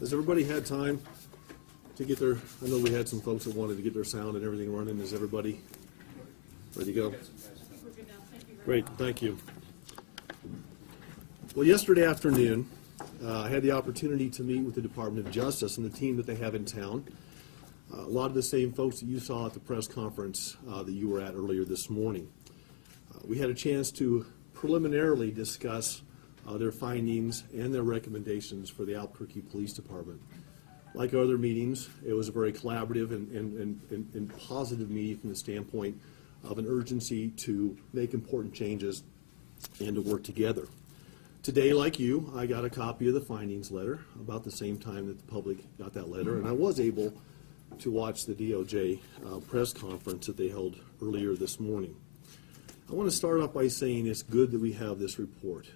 Has everybody had time to get their, I know we had some folks that wanted to get their sound and everything running. Is everybody ready to go? Great, thank you. Well, yesterday afternoon, I had the opportunity to meet with the Department of Justice and the team that they have in town. A lot of the same folks that you saw at the press conference that you were at earlier this morning. We had a chance to preliminarily discuss their findings and their recommendations for the Albuquerque Police Department. Like other meetings, it was a very collaborative and positive meeting from the standpoint of an urgency to make important changes and to work together. Today, like you, I got a copy of the findings letter about the same time that the public got that letter, and I was able to watch the DOJ press conference that they held earlier this morning. I want to start off by saying it's good that we have this report.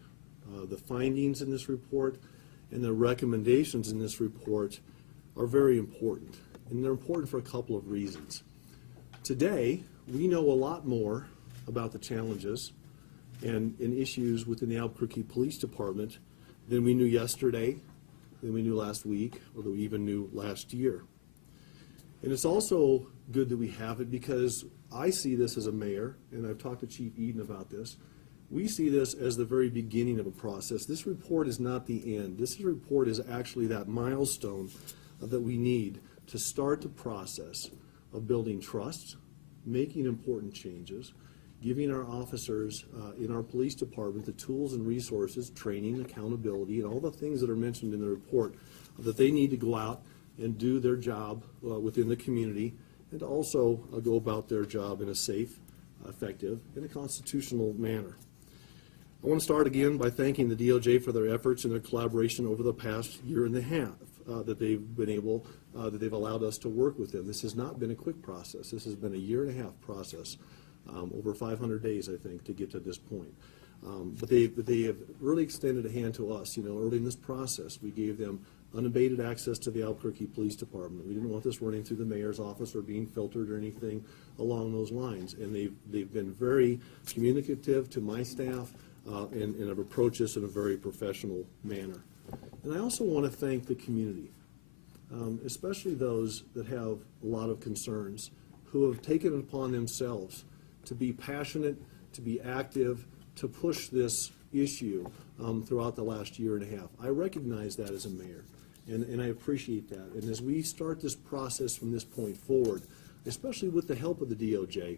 The findings in this report and the recommendations in this report are very important, and they're important for a couple of reasons. Today, we know a lot more about the challenges and issues within the Albuquerque Police Department than we knew yesterday, than we knew last week, or that we even knew last year. And it's also good that we have it because I see this as a mayor, and I've talked to Chief Eden about this. We see this as the very beginning of a process. This report is not the end. This report is actually that milestone that we need to start the process of building trust, making important changes, giving our officers in our police department the tools and resources, training, accountability, and all the things that are mentioned in the report that they need to go out and do their job within the community, and to also go about their job in a safe, effective, and a constitutional manner. I want to start again by thanking the DOJ for their efforts and their collaboration over the past year and a half that they've been able, that they've allowed us to work with them. This has not been a quick process. This has been a year and a half process, over 500 days, I think, to get to this point. But they have really extended a hand to us. You know, early in this process, we gave them unabated access to the Albuquerque Police Department. We didn't want this running through the mayor's office or being filtered or anything along those lines. And they've been very communicative to my staff and have approached this in a very professional manner. And I also want to thank the community, especially those that have a lot of concerns, who have taken it upon themselves to be passionate, to be active, to push this issue throughout the last year and a half. I recognize that as a mayor, and I appreciate that. And as we start this process from this point forward, especially with the help of the DOJ,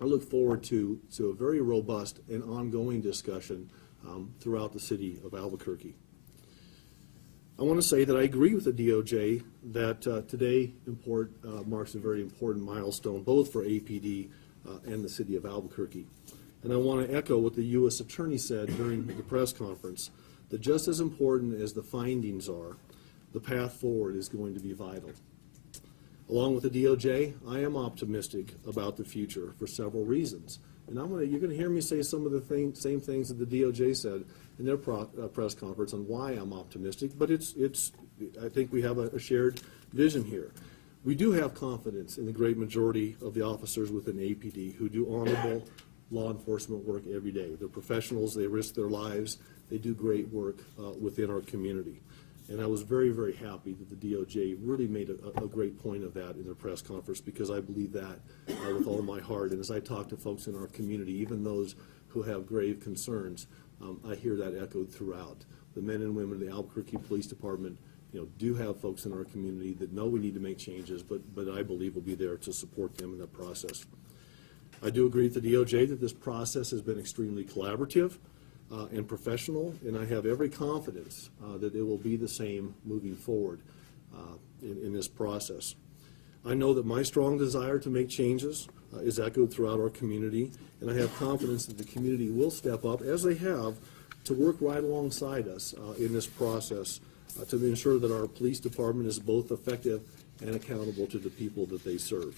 I look forward to a very robust and ongoing discussion throughout the city of Albuquerque. I want to say that I agree with the DOJ that today marks a very important milestone, both for APD and the city of Albuquerque. And I want to echo what the U.S. Attorney said during the press conference, that just as important as the findings are, the path forward is going to be vital. Along with the DOJ, I am optimistic about the future for several reasons. And you're going to hear me say some of the same things that the DOJ said in their press conference on why I'm optimistic, but I think we have a shared vision here. We do have confidence in the great majority of the officers within APD who do honorable law enforcement work every day. They're professionals, they risk their lives, they do great work within our community. And I was very, very happy that the DOJ really made a great point of that in their press conference, because I believe that with all my heart. And as I talk to folks in our community, even those who have grave concerns, I hear that echoed throughout. The men and women of the Albuquerque Police Department, do have folks in our community that know we need to make changes, but I believe will be there to support them in that process. I do agree with the DOJ that this process has been extremely collaborative and professional, and I have every confidence that it will be the same moving forward in this process. I know that my strong desire to make changes is echoed throughout our community, and I have confidence that the community will step up, as they have, to work right alongside us in this process to ensure that our police department is both effective and accountable to the people that they serve.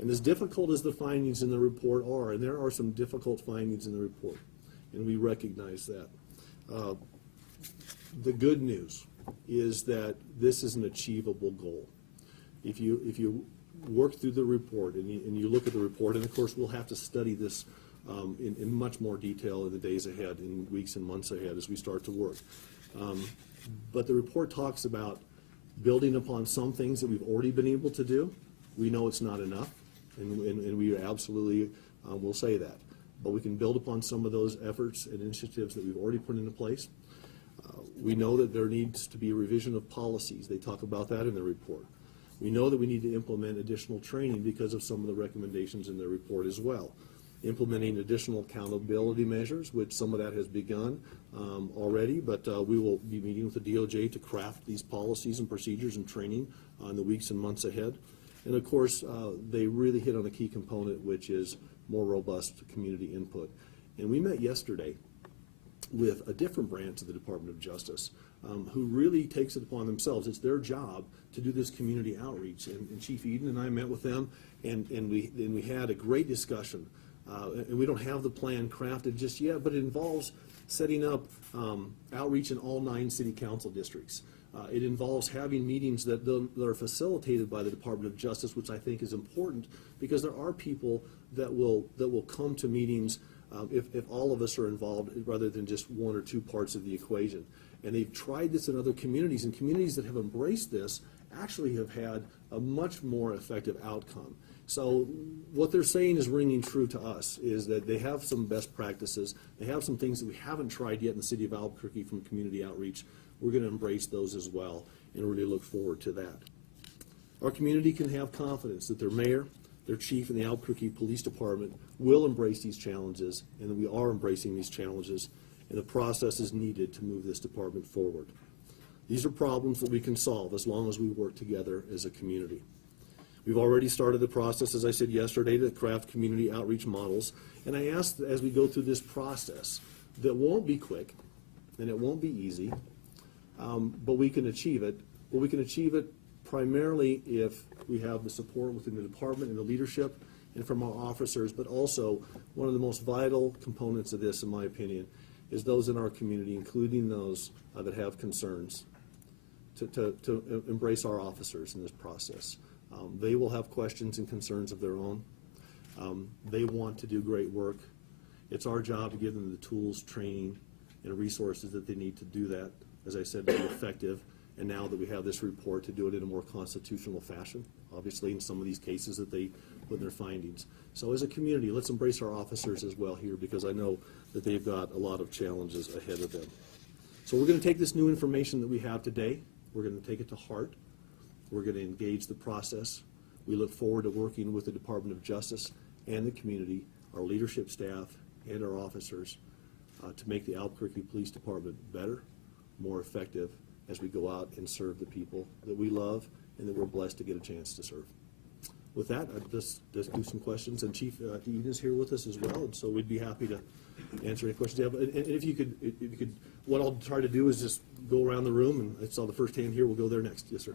And as difficult as the findings in the report are, and there are some difficult findings in the report, and we recognize that, the good news is that this is an achievable goal. If you work through the report and you look at the report, and of course we'll have to study this in much more detail in the days ahead, in weeks and months ahead as we start to work. But the report talks about building upon some things that we've already been able to do. We know it's not enough, and we absolutely will say that. But we can build upon some of those efforts and initiatives that we've already put into place. We know that there needs to be a revision of policies. They talk about that in the report. We know that we need to implement additional training because of some of the recommendations in the report as well. Implementing additional accountability measures, which some of that has begun already, but we will be meeting with the DOJ to craft these policies and procedures and training in the weeks and months ahead. And of course, they really hit on a key component, which is more robust community input. And we met yesterday with a different branch of the Department of Justice who really takes it upon themselves. It's their job to do this community outreach. And Chief Eden and I met with them, and we had a great discussion. And we don't have the plan crafted just yet, but it involves setting up outreach in all 9 city council districts. It involves having meetings that are facilitated by the Department of Justice, which I think is important because there are people that will come to meetings if all of us are involved rather than just 1 or 2 parts of the equation. And they've tried this in other communities, and communities that have embraced this actually have had a much more effective outcome. So what they're saying is ringing true to us, is that they have some best practices. They have some things that we haven't tried yet in the city of Albuquerque from community outreach. We're going to embrace those as well and really look forward to that. Our community can have confidence that their mayor, their chief, and the Albuquerque Police Department will embrace these challenges, and that we are embracing these challenges, and the process is needed to move this department forward. These are problems that we can solve as long as we work together as a community. We've already started the process, as I said yesterday, to craft community outreach models. And I ask that as we go through this process, that won't be quick and it won't be easy, but we can achieve it. But we can achieve it primarily if we have the support within the department and the leadership and from our officers, but also one of the most vital components of this, in my opinion, is those in our community, including those that have concerns, to embrace our officers in this process. They will have questions and concerns of their own. They want to do great work. It's our job to give them the tools, training, and resources that they need to do that, as I said, to be effective. And now that we have this report, to do it in a more constitutional fashion, obviously in some of these cases that they put in their findings. So as a community, let's embrace our officers as well here, because I know that they've got a lot of challenges ahead of them. So we're going to take this new information that we have today. We're going to take it to heart. We're going to engage the process. We look forward to working with the Department of Justice and the community, our leadership staff, and our officers to make the Albuquerque Police Department better, more effective as we go out and serve the people that we love and that we're blessed to get a chance to serve. With that, I'd just do some questions, and Chief Eden is here with us as well, and so we'd be happy to answer any questions you have. And if you could, what I'll try to do is just go around the room, and I saw the first hand here. We'll go there next. Yes, sir.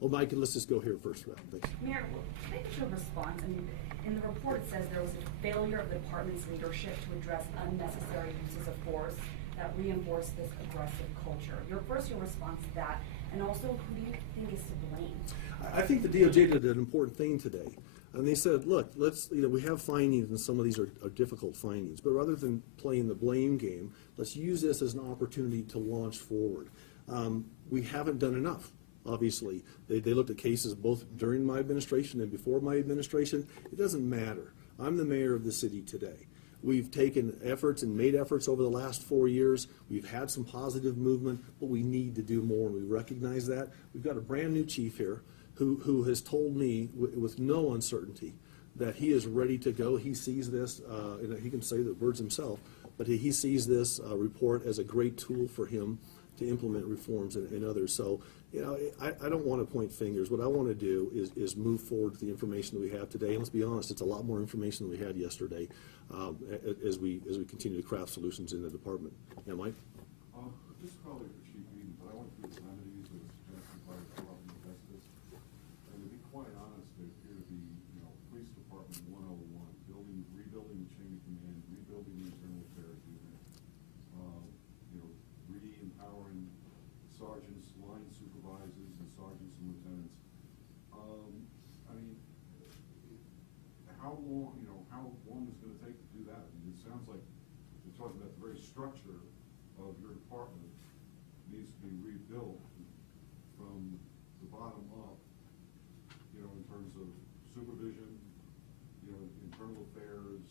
Oh, Mike, let's just go here first. Thanks. Mayor, can I get your response? I mean, in the report it says there was a failure of the department's leadership to address unnecessary uses of force that reinforce this aggressive culture. Your response to that, and also who do you think is to blame? I think the DOJ did an important thing today. And they said, look, we have findings, and some of these are difficult findings, but rather than playing the blame game, let's use this as an opportunity to launch forward. We haven't done enough, obviously. They looked at cases both during my administration and before my administration. It doesn't matter. I'm the mayor of the city today. We've taken efforts and made efforts over the last 4 years. We've had some positive movement, but we need to do more, and we recognize that. We've got a brand new chief here who has told me with no uncertainty that he is ready to go. He sees this, and he can say the words himself, but he sees this report as a great tool for him to implement reforms and others. So, I don't want to point fingers. What I want to do is move forward with the information that we have today. And let's be honest, it's a lot more information than we had yesterday as we continue to craft solutions in the department. Yeah, Mike? This is probably for Chief Eden, but I went through the amenities that was suggested by the Department of Justice. And to be quite honest, they appear to be, Police Department 101, rebuilding the chain of command, rebuilding the internal affairs unit, re-empowering sergeants, line supervisors, and sergeants and lieutenants. How long is it going to take to do that? I mean, it sounds like you're talking about the very structure of your department needs to be built from the bottom up, you know, in terms of supervision, you know, internal affairs,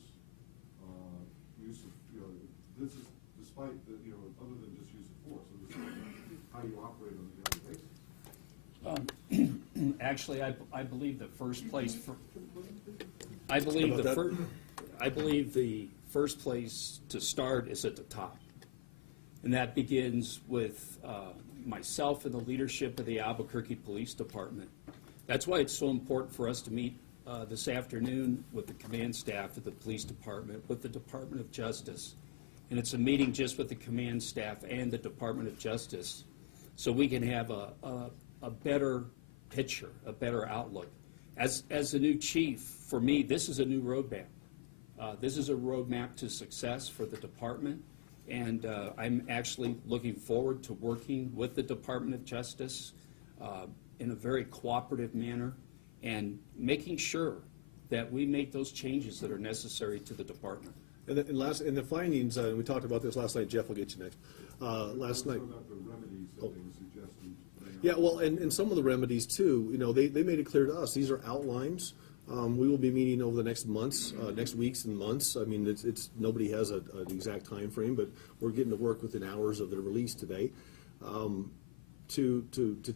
use of, you know, this is despite the, you know, other than just use of force, so this is how you operate on a daily basis. Actually, I believe the first place for, I believe How about that? I believe the first place to start is at the top. And that begins with myself and the leadership of the Albuquerque Police Department. That's why it's so important for us to meet this afternoon with the command staff of the police department, with the Department of Justice. And it's a meeting just with the command staff and the Department of Justice, so we can have a better picture, a better outlook. As the new chief, for me, this is a new roadmap. This is a roadmap to success for the department, and I'm actually looking forward to working with the Department of Justice in a very cooperative manner and making sure that we make those changes that are necessary to the department. And the findings, we talked about this last night, Jeff will get you next. Last night. About the remedies that they suggested. Yeah, well, and some of the remedies too, you know, they made it clear to us, these are outlines. We will be meeting over the next months, next weeks and months. I mean, it's nobody has an exact time frame, but we're getting to work within hours of the release today. To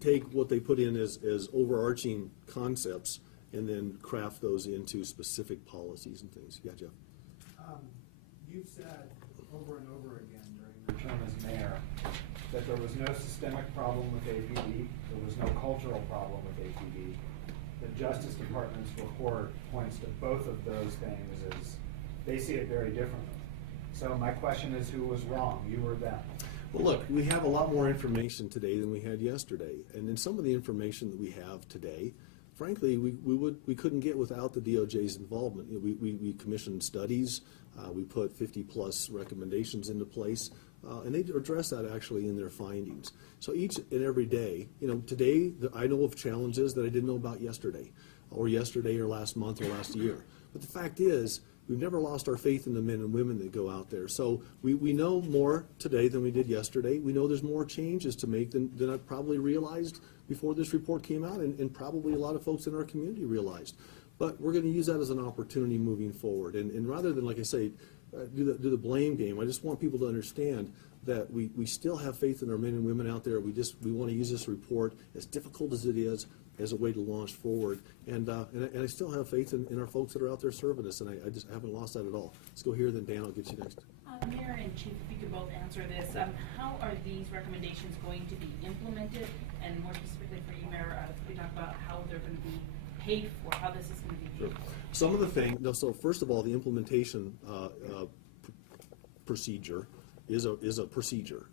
take what they put in as overarching concepts and then craft those into specific policies and things. Yeah, Jeff? You've said over and over again during your term as mayor that there was no systemic problem with APD, there was no cultural problem with APD. The Justice Department's report points to both of those things as they see it very differently. So my question is, who was wrong, you or them? Well, look, we have a lot more information today than we had yesterday, and in some of the information that we have today, frankly, we couldn't get without the DOJ's involvement. You know, we commissioned studies, we put 50+ recommendations into place, and they address that actually in their findings. So each and every day, you know, today I know of challenges that I didn't know about yesterday or last month or last year. But the fact is, we've never lost our faith in the men and women that go out there. So we know more today than we did yesterday. We know there's more changes to make than I probably realized before this report came out, and probably a lot of folks in our community realized. But we're going to use that as an opportunity moving forward. And rather than, like I say, do the blame game, I just want people to understand that we still have faith in our men and women out there. We want to use this report, as difficult as it is, as a way to launch forward. And I still have faith in our folks that are out there serving us, and I just haven't lost that at all. Let's go here, then Dan, I'll get you next. Mayor and Chief, if you could both answer this, how are these recommendations going to be implemented? And more specifically for you, Mayor, we talk about how they're going to be paid for, how this is going to be paid for. Some of the things, no, so first of all, the implementation procedure is a procedure.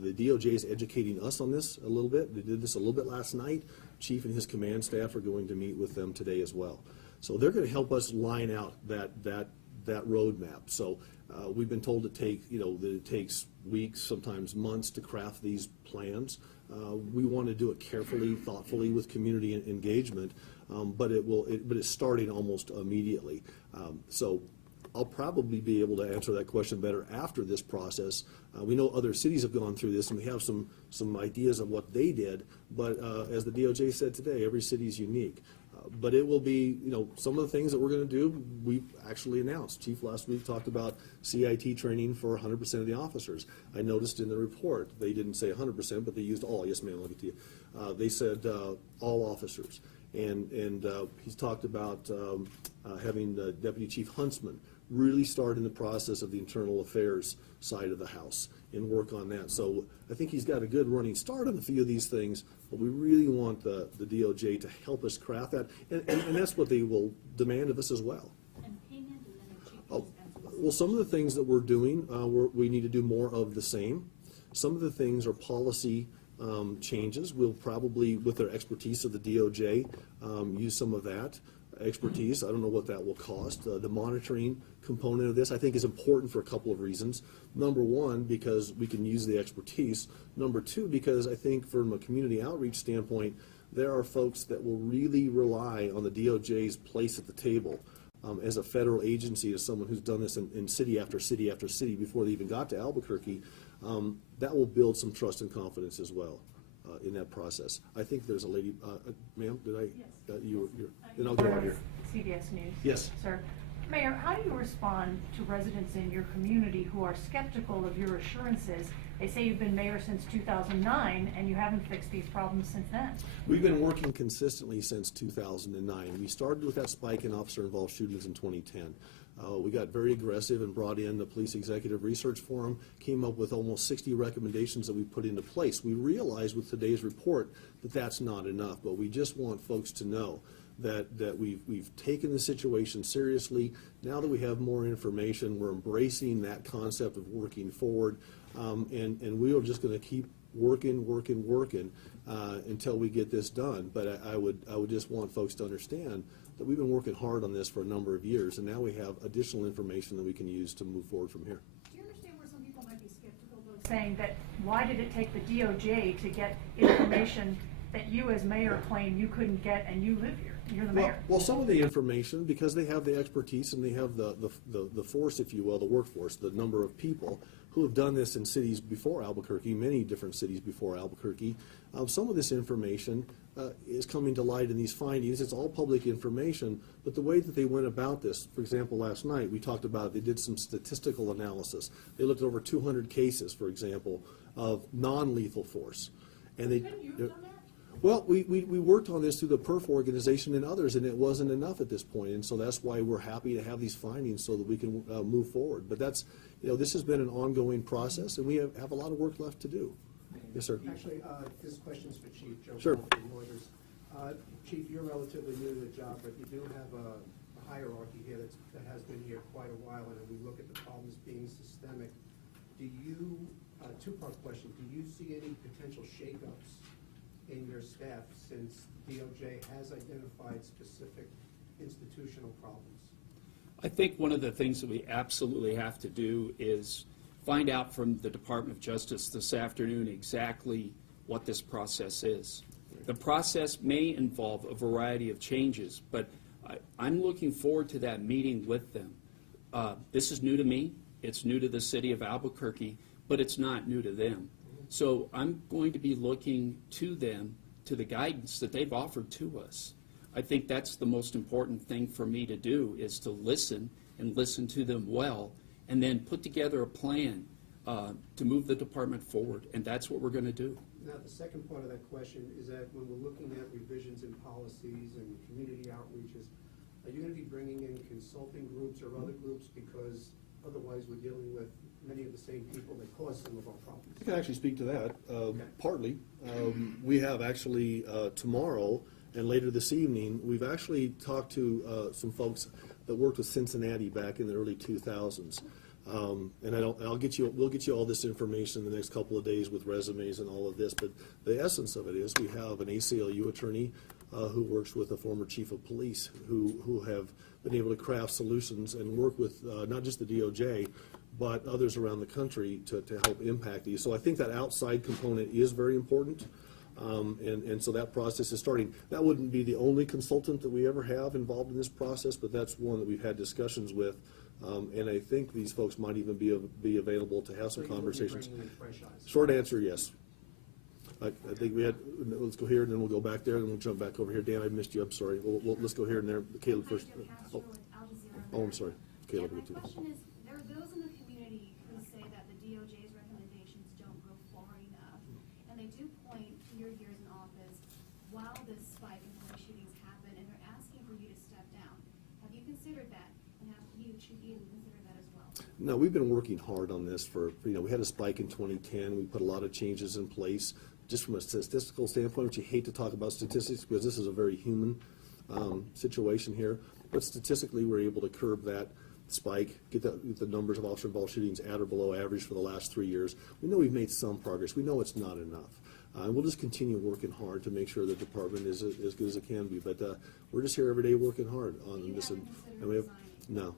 The DOJ is educating us on this a little bit. They did this a little bit last night. Chief and his command staff are going to meet with them today as well. So they're going to help us line out that roadmap. So we've been told that it takes weeks, sometimes months, to craft these plans. We want to do it carefully, thoughtfully, with community engagement, but it's starting almost immediately. So I'll probably be able to answer that question better after this process. We know other cities have gone through this, and we have some ideas of what they did, but as the DOJ said today, every city is unique. But it will be, you know, some of the things that we're going to do, we've actually announced. Chief last week talked about CIT training for 100% of the officers. I noticed in the report, they didn't say 100%, but they used all. Yes, ma'am, I'll get to you. They said all officers. And he's talked about having the Deputy Chief Huntsman really start in the process of the internal affairs side of the house and work on that. So I think he's got a good running start on a few of these things, but we really want the DOJ to help us craft that, and that's what they will demand of us as well. And payment, and then Chief, Oh, please answer this. well, some of the things that we're doing, we need to do more of the same. Some of the things are policy changes. We'll probably, with their expertise of the DOJ, use some of that expertise. I don't know what that will cost. The monitoring component of this, I think, is important for a couple of reasons. Number one, because we can use the expertise. Number two, because I think from a community outreach standpoint, there are folks that will really rely on the DOJ's place at the table as a federal agency, as someone who's done this in city after city after city before they even got to Albuquerque. that will build some trust and confidence as well in that process. I think there's a lady, ma'am, did I? Yes. You're, then I'll go on here. CBS News. Yes. Sir. Mayor, how do you respond to residents in your community who are skeptical of your assurances? They say you've been mayor since 2009 and you haven't fixed these problems since then. We've been working consistently since 2009. We started with that spike in officer-involved shootings in 2010. We got very aggressive and brought in the Police Executive Research Forum, came up with almost 60 recommendations that we put into place. We realized with today's report that that's not enough, but we just want folks to know that we've taken the situation seriously. Now that we have more information, we're embracing that concept of working forward, and we are just going to keep working until we get this done. But I would just want folks to understand that we've been working hard on this for a number of years, and now we have additional information that we can use to move forward from here. Do you understand where some people might be skeptical about saying that why did it take the DOJ to get information that you as mayor claim you couldn't get and you live here? You're the mayor. Well, some of the information, because they have the expertise and they have the force, if you will, the workforce, the number of people who have done this in cities before Albuquerque, many different cities before Albuquerque. Some of this information is coming to light in these findings. It's all public information, but the way that they went about this, for example, last night we talked about they did some statistical analysis. They looked at over 200 cases, for example, of non-lethal force. And they, Couldn't you have done that? well, we worked on this through the PERF organization and others, and it wasn't enough at this point, and so that's why we're happy to have these findings so that we can move forward. But that's, this has been an ongoing process, and we have a lot of work left to do. Yes, sir. Actually, this question's for Chief Joe. Sure. Paul from Reuters. Chief, you're relatively new to the job, but you do have a hierarchy here that has been here quite a while, and we look at the problems being systemic. Do you, two-part question, do you see any potential shakeups in your staff since DOJ has identified specific institutional problems? I think one of the things that we absolutely have to do is find out from the Department of Justice this afternoon exactly what this process is. The process may involve a variety of changes, but I'm looking forward to that meeting with them. This is new to me. It's new to the city of Albuquerque, but it's not new to them. So I'm going to be looking to them, to the guidance that they've offered to us. I think that's the most important thing for me to do, is to listen and listen to them well, and then put together a plan to move the department forward, and that's what we're going to do. Now, the second part of that question is that when we're looking at revisions in policies and community outreaches, are you going to be bringing in consulting groups or other groups, because otherwise we're dealing with many of the same people that cause some of our problems? I can actually speak to that, partly. We have actually tomorrow and later this evening, we've actually talked to some folks that worked with Cincinnati back in the early 2000s. And we'll get you all this information in the next couple of days with resumes and all of this. But the essence of it is we have an ACLU attorney who works with a former chief of police who have been able to craft solutions and work with not just the DOJ, but others around the country to help impact these. So I think that outside component is very important. And so that process is starting. That wouldn't be the only consultant that we ever have involved in this process, but that's one that we've had discussions with. And I think these folks might even be available to have some conversations. Short answer, yes. I think we had, let's go here, and then we'll go back there, and then we'll jump back over here. Dan, I missed you. I'm sorry. Let's go here and there. Caleb first. Oh, I'm sorry. Caleb. Yeah, my question is, there are those in the community who say that the DOJ's recommendations don't go far enough, and they do point to your years in office while this spike in police shootings happened, and they're asking for you to step down. Have you considered that, and have you, Chief Eden, considered that as well? No, we've been working hard on this for, we had a spike in 2010. We put a lot of changes in place. Just from a statistical standpoint, which you hate to talk about statistics because this is a very human situation here, but statistically we're able to curb that spike, get the numbers of officer-involved shootings at or below average for the last 3 years. We know we've made some progress. We know it's not enough. And we'll just continue working hard to make sure the department is as good as it can be. But we're just here every day working hard on this. And we have, no.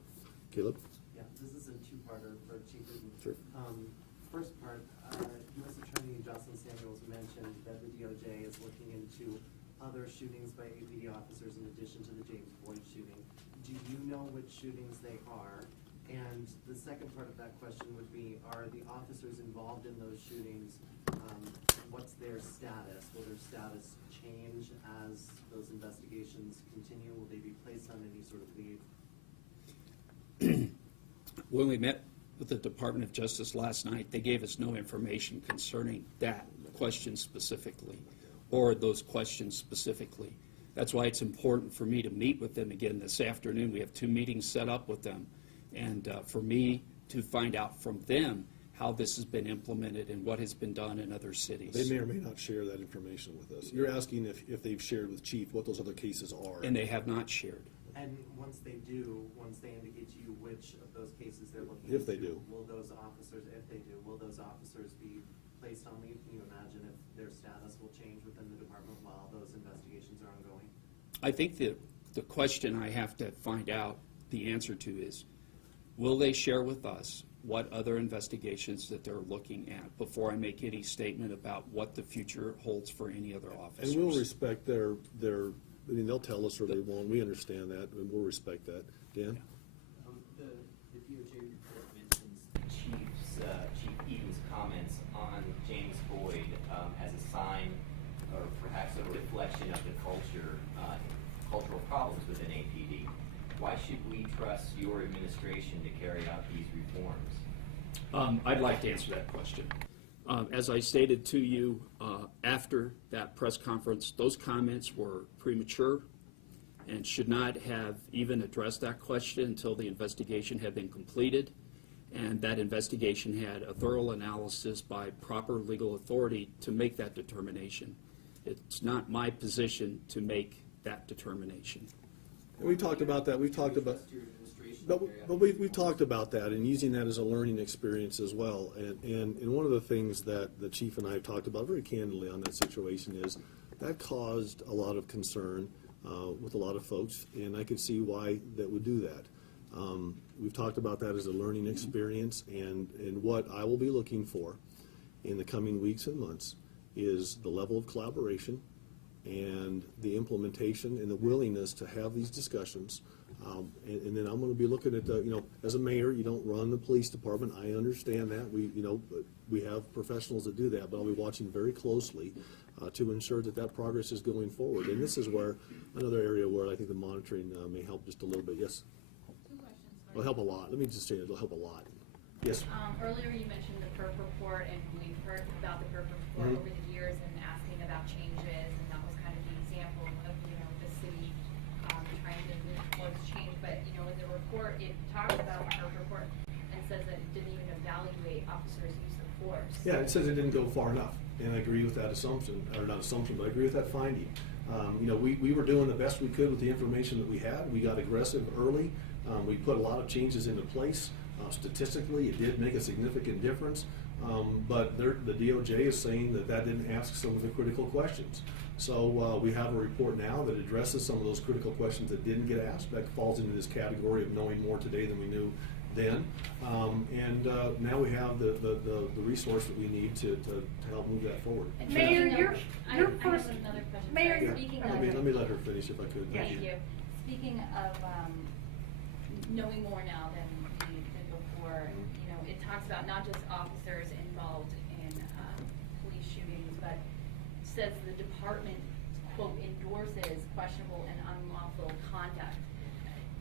Caleb? Yeah, this is a two-parter for Chief Eden. Sure. First part, U.S. Attorney Jocelyn Samuels mentioned that the DOJ is looking into other shootings by APD officers in addition to the James Boyd shooting. Do you know which shootings they are? And the second part of that question would be, are the officers involved in those shootings, what's their status? Will their status change as those investigations continue? Will they be placed on any sort of leave? When we met with the Department of Justice last night, they gave us no information concerning that question specifically, or those questions specifically. That's why it's important for me to meet with them again this afternoon. We have 2 meetings set up with them, and for me to find out from them how this has been implemented and what has been done in other cities. They may or may not share that information with us. You're asking if they've shared with Chief what those other cases are. And they have not shared. And once they do, once they indicate to you which of those cases they're looking If they into, do. will those officers, if they do, will those officers be placed on leave? Can you imagine if their status will change within the department while those investigations are ongoing? I think that the question I have to find out the answer to is, will they share with us what other investigations that they're looking at before I make any statement about what the future holds for any other officers? And we'll respect their, I mean, they'll tell us or they won't. We understand that, and we'll respect that. Dan? The DOJ report mentions Chief Eden's comments on James Boyd as a sign or perhaps a reflection of the cultural problems within APD. Why should we trust your administration to carry out these reforms? I'd like to answer that question. As I stated to you after that press conference, those comments were premature and should not have even addressed that question until the investigation had been completed, and that investigation had a thorough analysis by proper legal authority to make that determination. It's not my position to make that determination. And we talked about that. We've talked about, Trust your administration to but carry out we've talked about that and using that as a learning experience as well. And one of the things that the Chief and I have talked about very candidly on that situation is that caused a lot of concern with a lot of folks, and I could see why that would do that. We've talked about that as a learning experience, and what I will be looking for in the coming weeks and months is the level of collaboration and the implementation and the willingness to have these discussions. And then I'm going to be looking at the, as a mayor, you don't run the police department. I understand that. We have professionals that do that, but I'll be watching very closely to ensure that that progress is going forward. And this is where another area where I think the monitoring may help just a little bit. Yes? 2 questions. It'll help a lot. Let me just say it'll help a lot. Yes? Earlier you mentioned the PERP report, and we've heard about the PERP report over the years and asking about changes, and that was kind of the example of, the city trying to move towards change. But, in the report, it talks about the PERP report and says that it didn't even evaluate officers' use of force. Yeah, it says it didn't go far enough, and I agree with that assumption, or not assumption, but I agree with that finding. We were doing the best we could with the information that we had. We got aggressive early. We put a lot of changes into place. Statistically, it did make a significant difference, but the DOJ is saying that didn't ask some of the critical questions. So we have a report now that addresses some of those critical questions that didn't get asked. That falls into this category of knowing more today than we knew then. And now we have the resource that we need to help move that forward. Mayor, your I have first, another question. Mayor, Sorry, Yeah. speaking Let me let her finish if I could. Thank you. Speaking of knowing more now than we did before, it talks about not just officers involved in police shootings, but says the department, quote, endorses questionable and unlawful conduct.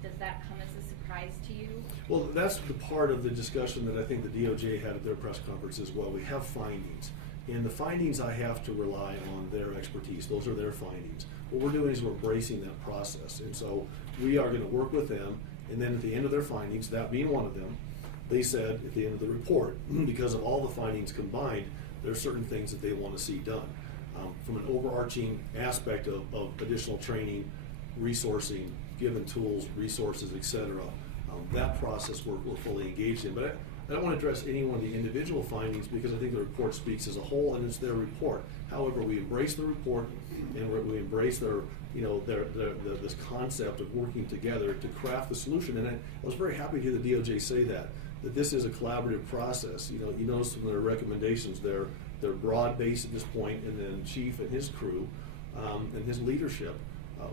Does that come as a surprise to you? Well, that's the part of the discussion that I think the DOJ had at their press conference as well. We have findings. And the findings, I have to rely on their expertise. Those are their findings. What we're doing is we're embracing that process. And so we are going to work with them. And then at the end of their findings, that being one of them, they said at the end of the report, because of all the findings combined, there are certain things that they want to see done. From an overarching aspect of additional training, resourcing, given tools, resources, etc. That process we're fully engaged in. But I don't want to address any one of the individual findings because I think the report speaks as a whole and it's their report. However, we embrace the report and we embrace their this concept of working together to craft the solution. And I was very happy to hear the DOJ say that this is a collaborative process. You notice from their recommendations, they're broad-based at this point, and then Chief and his crew and his leadership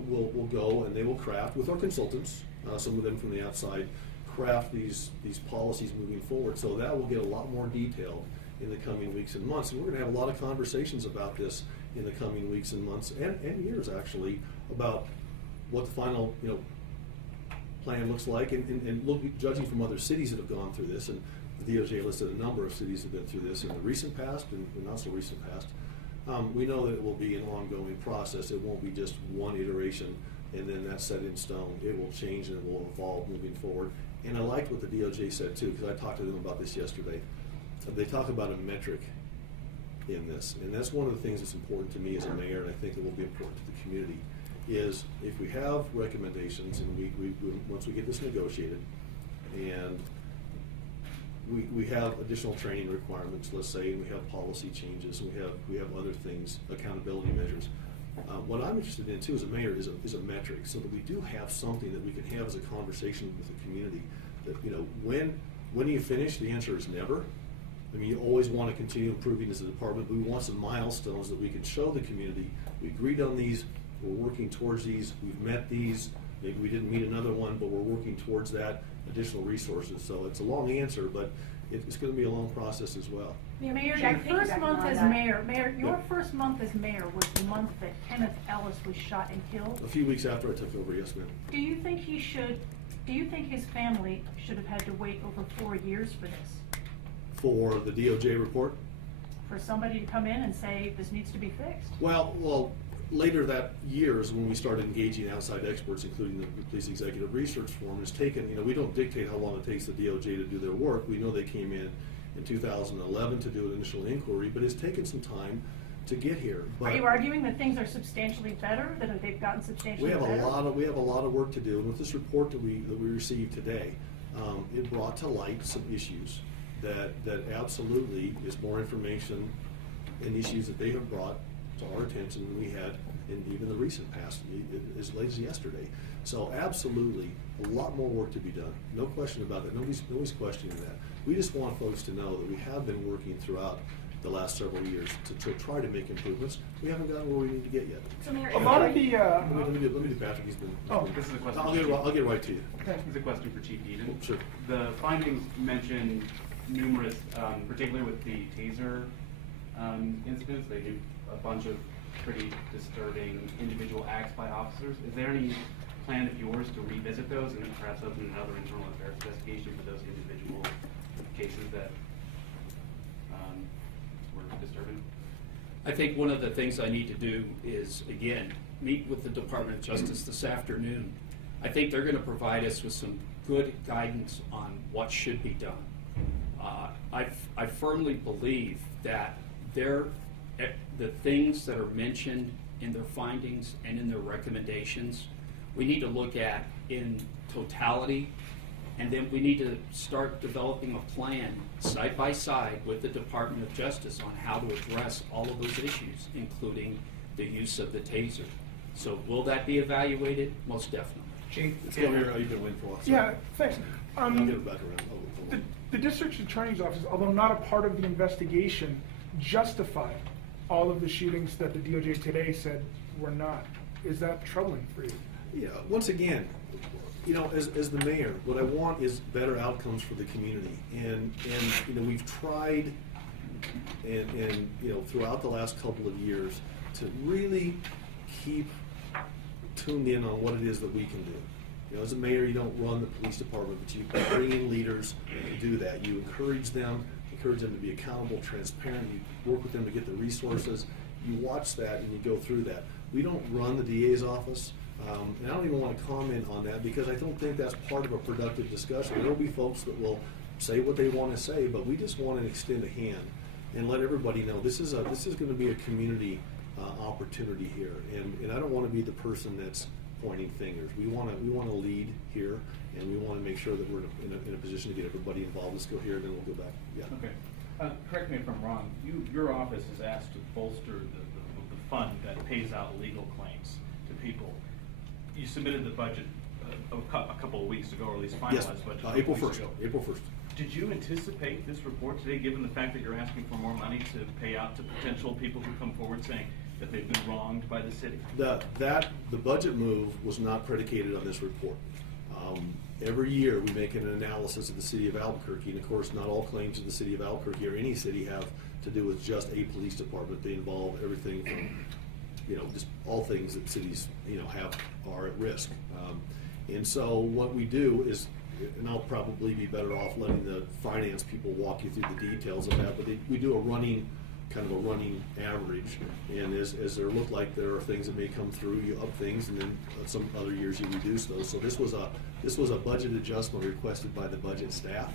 will go and they will craft with our consultants, some of them from the outside, craft these policies moving forward. So that will get a lot more detailed in the coming weeks and months. And we're going to have a lot of conversations about this in the coming weeks and months and years, actually, about what the final, plan looks like. And judging from other cities that have gone through this, and the DOJ listed a number of cities that have been through this in the recent past and not so recent past, we know that it will be an ongoing process. It won't be just one iteration and then that's set in stone. It will change and it will evolve moving forward. And I liked what the DOJ said too, because I talked to them about this yesterday. They talk about a metric in this, and that's one of the things that's important to me as a mayor, and I think it will be important to the community, is if we have recommendations and we once we get this negotiated and we have additional training requirements, let's say, and we have policy changes, and we have other things, accountability measures. What I'm interested in too as a mayor is a metric, so that we do have something that we can have as a conversation with the community. That when do you finish? The answer is never. I mean, you always want to continue improving as a department, but we want some milestones that we can show the community. We agreed on these. We're working towards these. We've met these. Maybe we didn't meet another one, but we're working towards that. Additional resources. So it's a long answer, but it's going to be a long process as well. Mayor, Jack, your thank you, first Jack, month on as that. mayor, your Yeah. first month as mayor was the month that Kenneth Ellis was shot and killed. A few weeks after I took over, yes, ma'am. Do you think his family should have had to wait over 4 years for this? For the DOJ report? For somebody to come in and say, this needs to be fixed? Well, later that year is when we started engaging outside experts, including the Police Executive Research Forum. It's taken, we don't dictate how long it takes the DOJ to do their work. We know they came in 2011 to do an initial inquiry, but it's taken some time to get here. Are you arguing that things are substantially better, that they've gotten substantially We have better? we have a lot of work to do, and with this report that we received today, it brought to light some issues that absolutely is more information and issues that they have brought to our attention than we had in even the recent past, as late as yesterday. So absolutely, a lot more work to be done. No question about that. Nobody's questioning that. We just want folks to know that we have been working throughout the last several years to try to make improvements. We haven't gotten where we need to get yet. So Mayor, A lot of the, Let me do Patrick. He's been. Oh, this is a question. I'll get right to you. This is a question for Chief Eden. Sure. The findings mention numerous, particularly with the taser incidents, they do a bunch of pretty disturbing individual acts by officers. Is there any plan of yours to revisit those and then perhaps open another internal affairs investigation for those individual cases that were disturbing? I think one of the things I need to do is, again, meet with the Department of Justice this afternoon. I think they're going to provide us with some good guidance on what should be done. I firmly believe that the things that are mentioned in their findings and in their recommendations, we need to look at in totality, and then we need to start developing a plan side by side with the Department of Justice on how to address all of those issues, including the use of the taser. So will that be evaluated? Most definitely. Chief, Let's go here. You've been waiting for a while. yeah, thanks. I'll get it back around. The district attorney's office, although not a part of the investigation, justified all of the shootings that the DOJ today said were not. Is that troubling for you? Yeah, once again, as the mayor, what I want is better outcomes for the community. And we've tried and throughout the last couple of years to really keep tuned in on what it is that we can do. As a mayor, you don't run the police department, but you bring in leaders to do that. You encourage them to be accountable, transparent. You work with them to get the resources. You watch that and you go through that. We don't run the DA's office, and I don't even want to comment on that because I don't think that's part of a productive discussion. There will be folks that will say what they want to say, but we just want to extend a hand and let everybody know this is going to be a community opportunity here, and I don't want to be the person that's pointing fingers. We want to lead here, and we want to make sure that we're in a position to get everybody involved. Let's go here, and then we'll go back. Yeah. Okay. Correct me if I'm wrong. Your office is asked to bolster the fund that pays out legal claims to people. You submitted the budget a couple of weeks ago, or at least finalized Yes. budget. April a couple weeks 1st. ago. April 1st. Did you anticipate this report today, given the fact that you're asking for more money to pay out to potential people who come forward saying that they've been wronged by the city? The budget move was not predicated on this report. every year we make an analysis of the city of Albuquerque, and of course, not all claims of the city of Albuquerque or any city have to do with just a police department. They involve everything from, just all things that cities, are at risk. And so what we do is, and I'll probably be better off letting the finance people walk you through the details of that, but we do a running average, and as there look like there are things that may come through, you up things, and then some other years you reduce those. So this was a budget adjustment requested by the budget staff,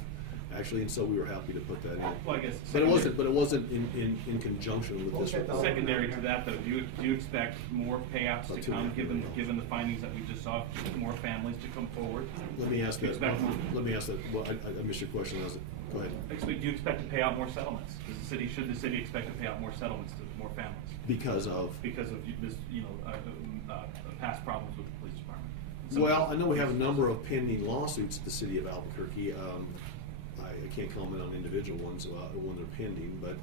actually, and so we were happy to put that in. Well, I guess But it wasn't in conjunction with this report. secondary to that, though, do you expect more payouts to come, given the findings that we just saw, more families to come forward? Let me ask Do you that. expect more? Let me ask that. Well, I missed your question. Go ahead. Do you expect to pay out more settlements? Should the city expect to pay out more settlements to more families? Because of this, past problems with the police department. Well, I know we have a number of pending lawsuits at the city of Albuquerque. I can't comment on individual ones when they're pending, but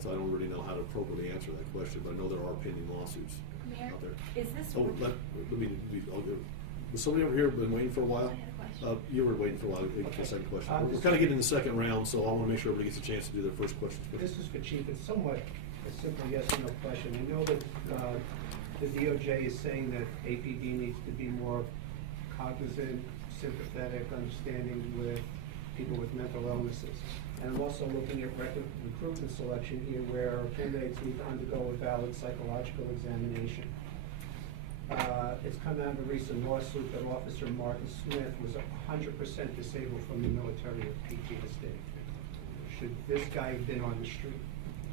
so I don't really know how to appropriately answer that question. But I know there are pending lawsuits Mayor, out there. is this? Was somebody over here been waiting for a while? You were waiting for a while to get the second question. We're kind of getting in the second round, so I want to make sure everybody gets a chance to do their first questions. This is for Chief. It's somewhat a simple yes or no question. I know that the DOJ is saying that APD needs to be more cognizant, sympathetic, understanding with people with mental illnesses. And I'm also looking at recruitment selection here where candidates need to undergo a valid psychological examination. It's come out of a recent lawsuit that Officer Martin Smith was 100% disabled from the military with PTSD. Should this guy have been on the street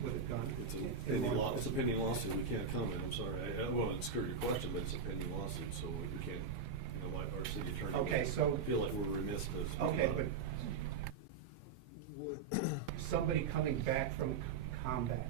with a gun? It's a pending lawsuit. We can't comment. I'm sorry. I won't skirt your question, but it's a pending lawsuit, so we can't. Our city attorney. Okay, so feel like we're remiss to. Okay, but would somebody coming back from combat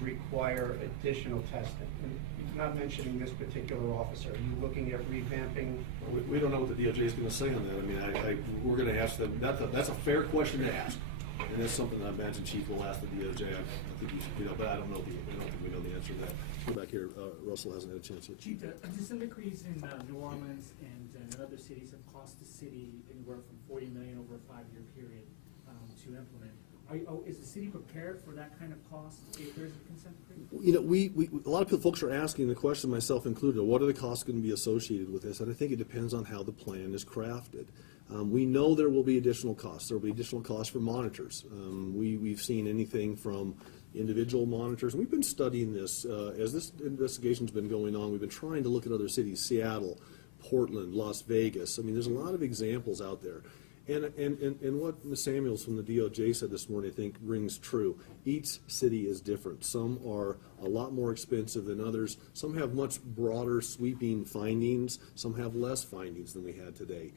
require additional testing? And not mentioning this particular officer, are you looking at revamping? We don't know what the DOJ is going to say on that. I mean, we're going to ask them. That's a fair question to ask, and that's something that I imagine Chief will ask the DOJ. I think you should, but I don't think we know the answer to that. Go back here. Russell hasn't had a chance yet. Chief, the dissent decrees in New Orleans and in other cities have cost the city anywhere from $40 million over a 5-year period to implement. Is the city prepared for that kind of cost if there's a consent decree? A lot of folks are asking the question, myself included, what are the costs going to be associated with this? And I think it depends on how the plan is crafted. We know there will be additional costs. There will be additional costs for monitors. We've seen anything from individual monitors. We've been studying this as this investigation's been going on. We've been trying to look at other cities, Seattle, Portland, Las Vegas. I mean, there's a lot of examples out there. And what Ms. Samuels from the DOJ said this morning, I think, rings true. Each city is different. Some are a lot more expensive than others. Some have much broader, sweeping findings. Some have less findings than we had today.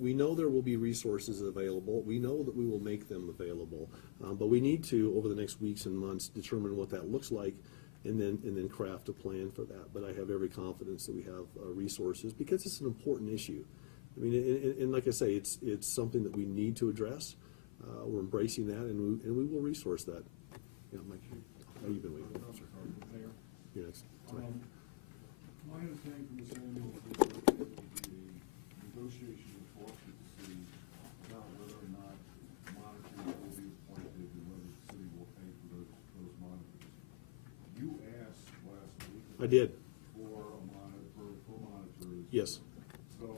We know there will be resources available. We know that we will make them available. But we need to, over the next weeks and months, determine what that looks like and then craft a plan for that. But I have every confidence that we have resources because it's an important issue. I mean, and like I say, it's something that we need to address. We're embracing that, and we will resource that. Yeah, Mike, how you been waiting? You're next. My understanding from the Samuels is that there will be a negotiation with talks with the city about whether or not monitors will be appointed and whether the city will pay for those monitors. You asked last week. I did. For monitors. Yes. So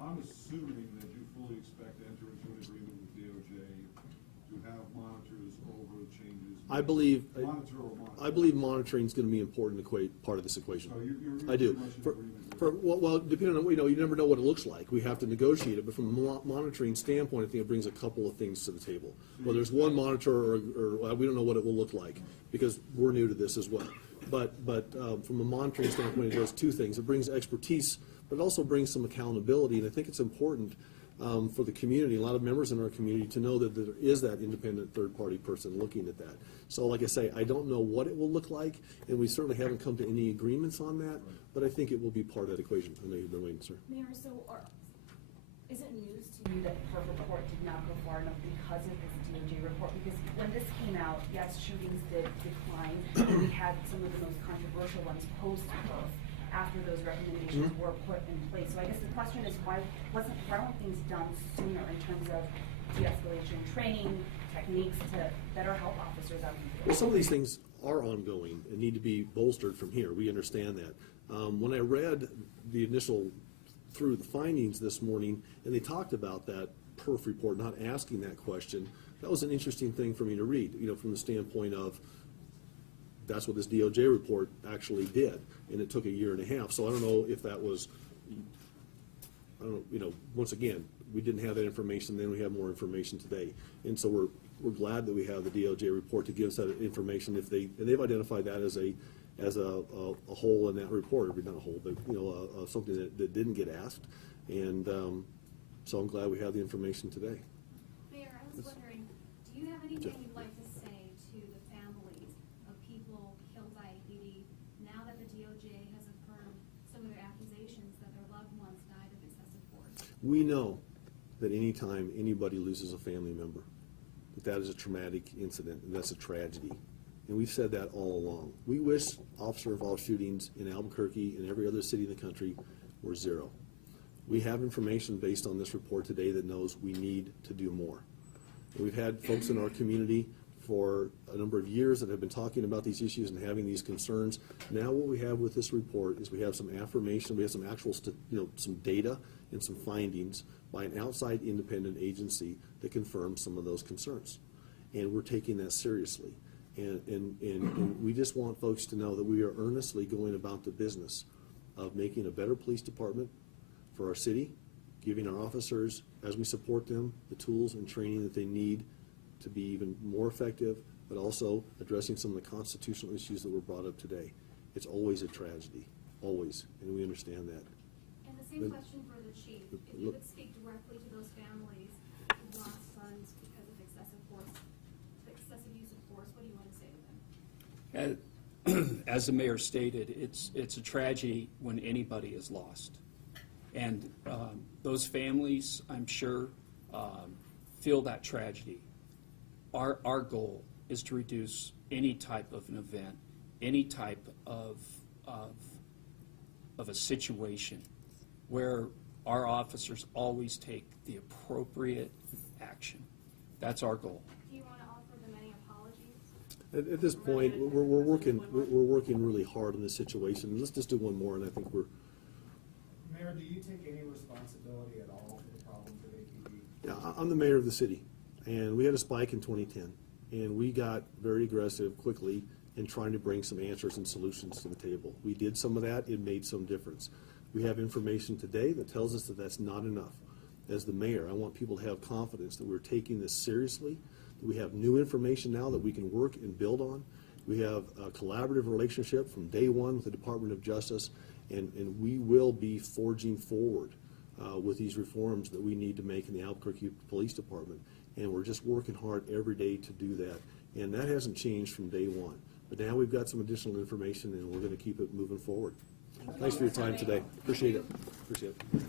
I'm assuming that you fully expect to enter into an agreement with DOJ to have monitors over the changes. I believe monitoring is going to be an important part of this equation. So you're I do. pretty much in agreement with Well, depending on, you never know what it looks like. We have to negotiate it, but from a monitoring standpoint, I think it brings a couple of things to the table. Whether it's one monitor or we don't know what it will look like because we're new to this as well. But from a monitoring standpoint, it does two things. It brings expertise, but it also brings some accountability, and I think it's important for the community, a lot of members in our community, to know that there is that independent third-party person looking at that. So like I say, I don't know what it will look like, and we certainly haven't come to any agreements on that, but I think it will be part of that equation. I know you've been waiting, sir. Mayor, so is it news to you that her report did not go far enough because of this DOJ report? Because when this came out, yes, shootings did decline, and we had some of the most controversial ones post-birth. after those recommendations Mhm. were put in place. So I guess the question is, why weren't things done sooner in terms of de-escalation training, techniques to better help officers out in the field? Well, some of these things are ongoing and need to be bolstered from here. We understand that. When I read the initial through the findings this morning, and they talked about that perf report, not asking that question, that was an interesting thing for me to read, from the standpoint of that's what this DOJ report actually did, and it took a year and a half. So I don't know if that was, once again, we didn't have that information then, we have more information today. And so we're glad that we have the DOJ report to give us that information and they've identified that as a hole in that report, or not a hole, but something that didn't get asked. And so I'm glad we have the information today. Mayor, I was wondering, do you have anything you'd like to say to the families of people killed by APD now that the DOJ has affirmed some of their accusations that their loved ones died of excessive force? We know that anytime anybody loses a family member, that is a traumatic incident, and that's a tragedy. And we've said that all along. We wish officer-involved shootings in Albuquerque and every other city in the country were zero. We have information based on this report today that knows we need to do more. And we've had folks in our community for a number of years that have been talking about these issues and having these concerns. Now what we have with this report is we have some affirmation, we have some actual, some data and some findings by an outside independent agency that confirms some of those concerns. And we're taking that seriously. And we just want folks to know that we are earnestly going about the business of making a better police department for our city, giving our officers, as we support them, the tools and training that they need to be even more effective, but also addressing some of the constitutional issues that were brought up today. It's always a tragedy, always, and we understand that. And the same question for the chief. If you could speak directly to those families who lost sons because of excessive use of force, what do you want to say to them? As the mayor stated, it's a tragedy when anybody is lost. And those families, I'm sure, feel that tragedy. Our goal is to reduce any type of an event, any type of a situation where our officers always take the appropriate action. That's our goal. Do you want to offer them any apologies? At this point, we're working really hard on this situation. Let's just do one more, and I think we're. Mayor, do you take any responsibility at all for the problems of APD? Yeah, I'm the mayor of the city, and we had a spike in 2010, and we got very aggressive quickly in trying to bring some answers and solutions to the table. We did some of that. It made some difference. We have information today that tells us that that's not enough. As the mayor, I want people to have confidence that we're taking this seriously, that we have new information now that we can work and build on. We have a collaborative relationship from day one with the Department of Justice, and we will be forging forward with these reforms that we need to make in the Albuquerque Police Department. And we're just working hard every day to do that. And that hasn't changed from day one. But now we've got some additional information, and we're going to keep it moving forward. Thanks for your time today. Appreciate it. Appreciate it.